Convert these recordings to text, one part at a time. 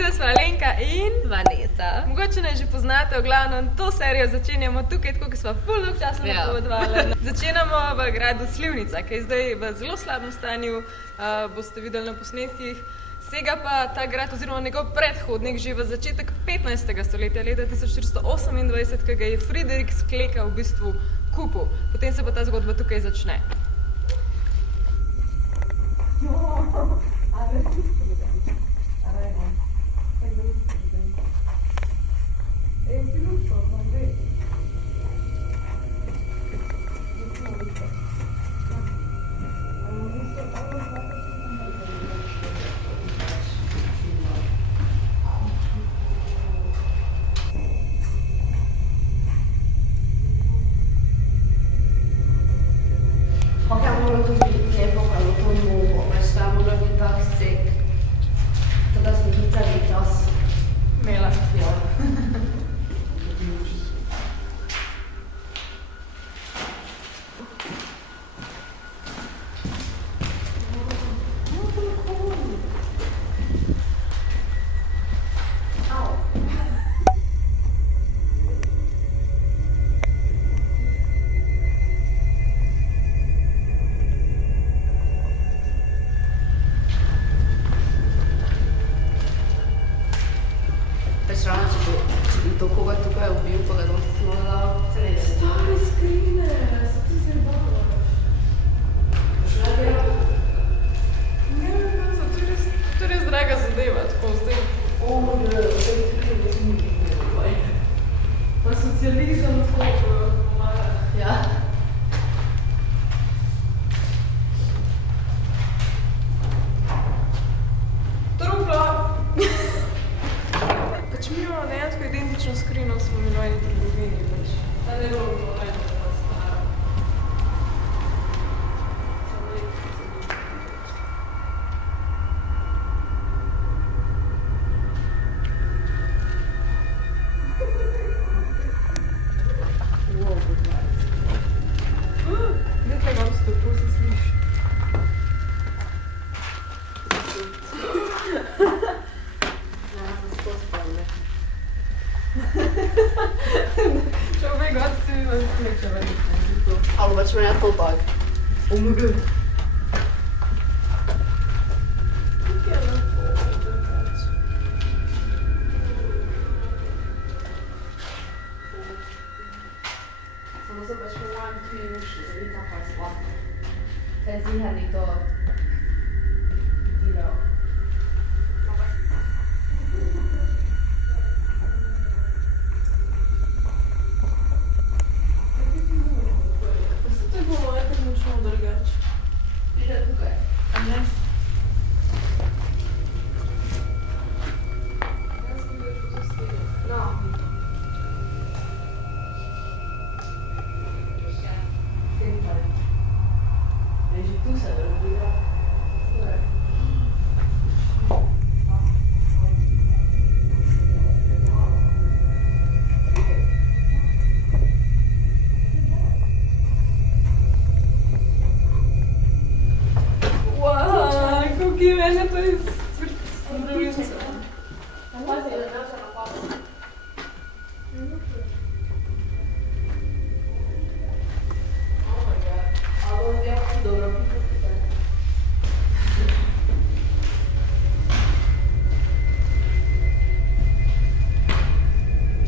vidva sva Alenka in Vanessa. Mogoče ne že poznate, v glavnem to serijo začenjamo tukaj, tako kot sva ful dolg časa napovedovali. Začenjamo v gradu Slivnica, ki je zdaj v zelo slabem stanju, boste videli na posnetkih. Sega pa ta grad oziroma njegov predhodnik že v začetek 15. stoletja, leta 1428, ki ga je Friderik Skleka v bistvu kupil. Potem se pa ta zgodba tukaj začne.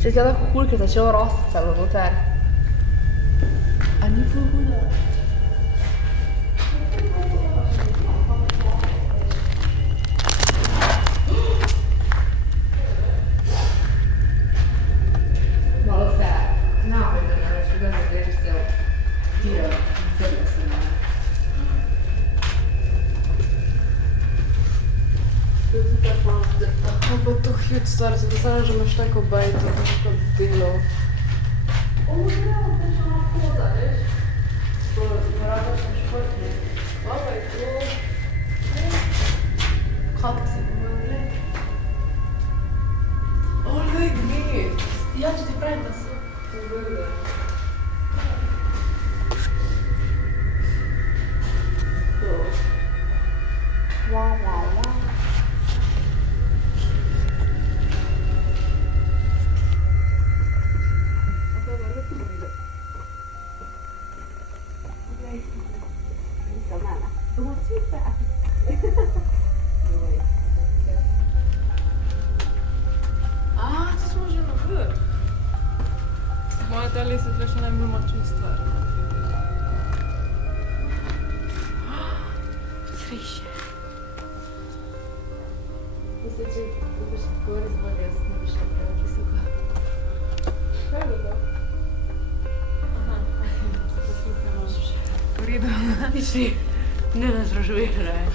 Če izgleda kot hul, ki je začel rosti celo noter. A ni ful huda? Malo se naprej, da ne reč, da ne gledaš se tira, zelo se ne. Pa to huge stvar, zato samo že imaš tako bajto, tako delo. Ja, to še lahko da, veš? To moramo še športni. Dobro je to. Kakci, pomagli. Lej, gni! Ja, če ti pravim, da so. To gleda. Wow, wow, wow. ta lestvica še najbolj močna stvar. Sreće. Mislim, če boš tako razbolj, jaz ne bi šla preveč visoko. Kaj je bilo to? Aha, poslušaj, možeš. V redu. Niči, ne razražujeraj.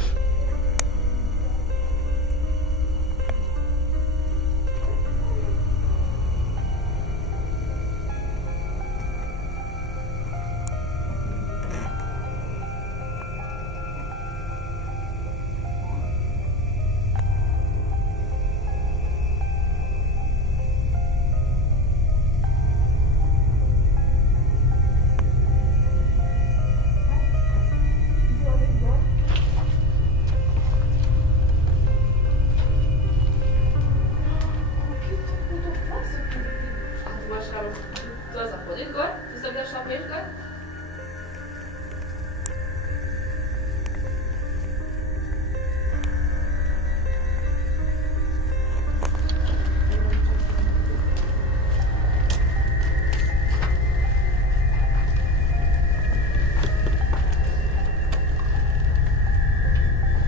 To je zahoditi gor? To se bi šla peš gor?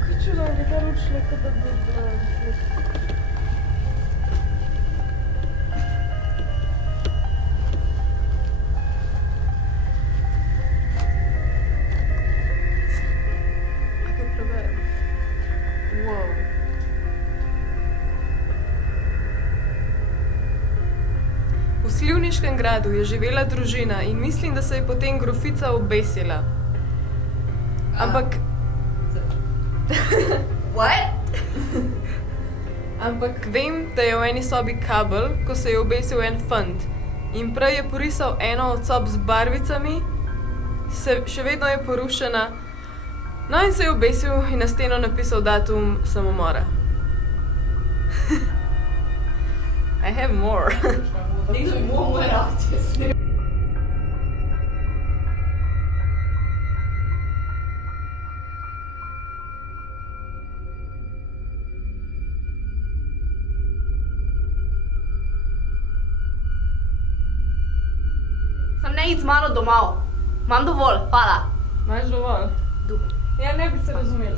Kaj čudno, da je odšla, kot da bi bila. Wow. V Slivniškem gradu je živela družina in mislim, da se je potem grofica obesila. Ampak... What? Ampak vem, da je v eni sobi kabel, ko se je obesil en fant. In prej je porisal eno od sob z barvicami, še vedno je porušena. No in se je obesil in na steno napisal datum samomora. I have more. Nekdo bi moral reakcije snimati. Sam ne id z mano domov. Imam dovolj, hvala. Imaš dovolj? Ja, ne bi se razumeli.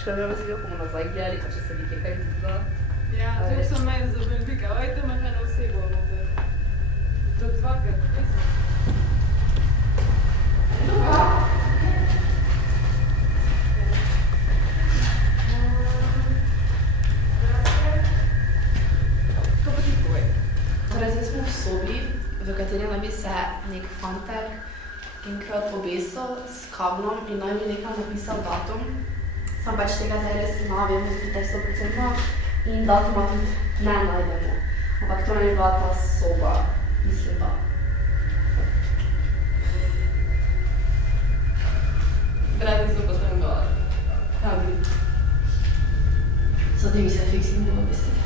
Škoda, da bi se bomo nazaj gledali, pa če se bi kaj tudi. Ja, to sem meni zaveljika. Ojte me na osebo. To dvakrat. Torej, zdaj smo v sobi, v kateri naj bi se nek fantek enkrat obesil s kablom in naj bi nekaj napisal datum. Sam pač tega zdaj res ne vem, da je 100% in datuma tudi ne najdemo. Ampak to naj bi bila ta soba, mislim da. Radi so potem dol. Kabli. Zdaj mi se fiks ne bomo obesili.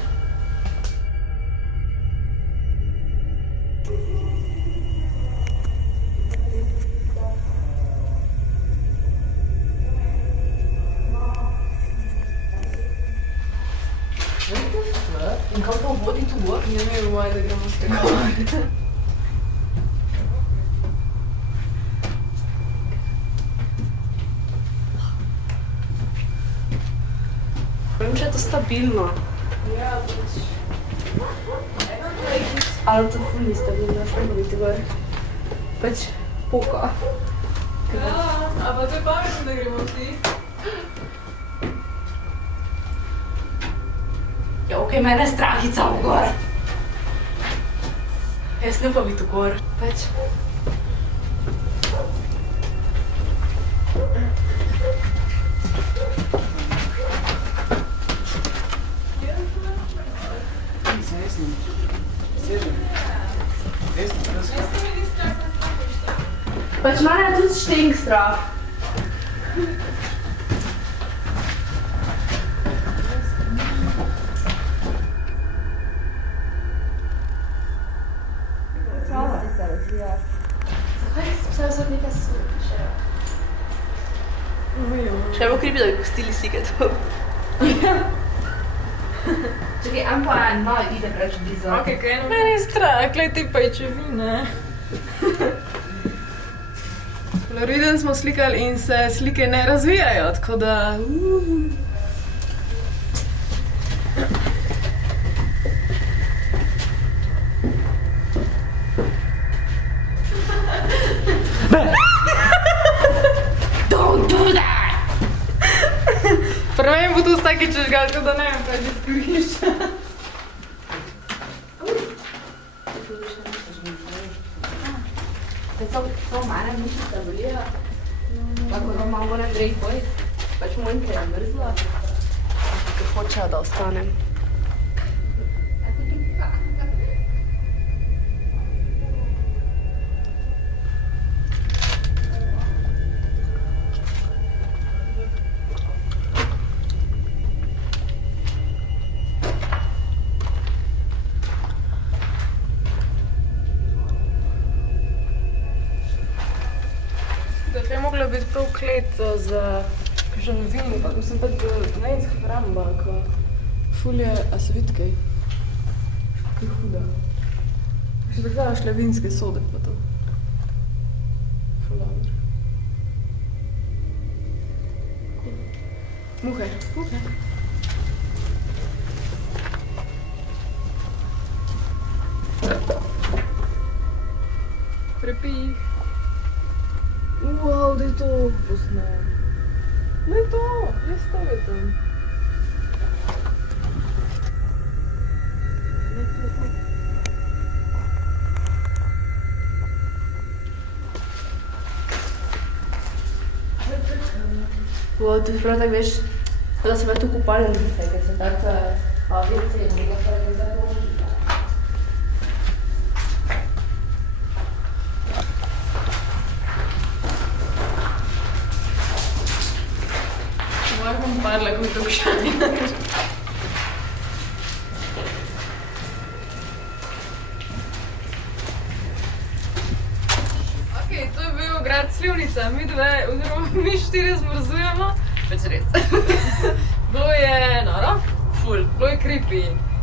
In kako to vodi tu gor? Ne vem, moj, da gremo s tega. Vem, če je to stabilno. Ja, pač. Ali to ful ni stabilno, da se ne biti gor. Pač poka. Ja, a pa to je pametno, da gremo vsi. Ja, okej, mene je strahica v gor. Jaz ne pa biti v gor. Pač. Pač mene je tudi štink strah. Zakaj se so nekaj še. Še bo kripi, da bi pustili slike to. Čakaj, en pa ide preveč blizu. Meni je strah, glej te pajčevine. Floriden smo slikali in se slike ne razvijajo, tako da... Don't do that! Pri meni bo to vsakič žgal, tako da ne vem, kaj bi skorišča. To mene mišice bolijo. Tako da malo moram greti boj. Pač mojim, ker je mrzlo. Ker hočejo, da ostanem. To je mogla biti prav klet za kakšen vin, pa mislim pač najinska hramba, ko ful je, a se vidi kaj? Kaj huda. Še tako šle vinske sode pa to. Ful dobro. Muhe, muhe. Prepih. Wow, da je to posnem. Da je to, jaz stavite. Wow, tudi prav tako veš, da se me tu kupalnice, ker se tako avice in nekaj tako. Bom padla kot vprašanje. Ok, to je bil grad Slivnica. Mi dve, oziroma mi štiri zmrzujemo. Pač res. Bilo je noro, Ful. bilo je creepy.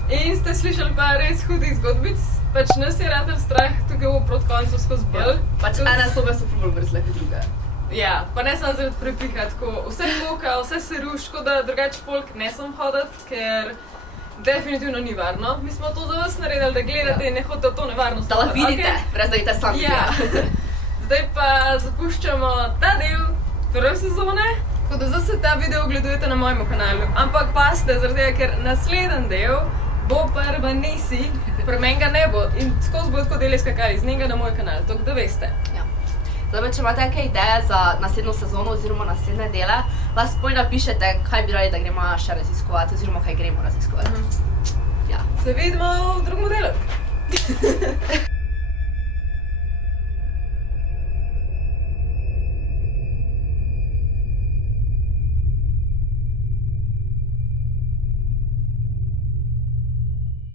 In ste slišali pa res hudih zgodbic. Pač nas je ratel strah, tukaj bo proti koncu skozi bolj. Pač ena soba so ful bolj mrzle kot druga. Ja, pa ne samo zaradi prepiha, tako vse poka, vse se ruši, tako da drugače folk ne sem hoditi, ker definitivno ni varno. Mi smo to za vas naredili, da gledate in ne hodite v to nevarnost. Da lahko vidite, brez da vidite sami. Ja. Zdaj pa zapuščamo ta del prve sezone, tako da zdaj se ta video ogledujete na mojem kanalu. Ampak pazite, zaradi tega, ker naslednji del bo prva Nesi, pri meni ga ne bo in skozi bo tako deli skakali z njega na moj kanal, tako da veste. Ja. Zdaj pa, če imate kakšne ideje za naslednjo sezono oziroma naslednje dele, lahko spoj napišete, kaj bi radi, da gremo še raziskovati oziroma kaj gremo raziskovati. Ja. Se vidimo v drugem delu.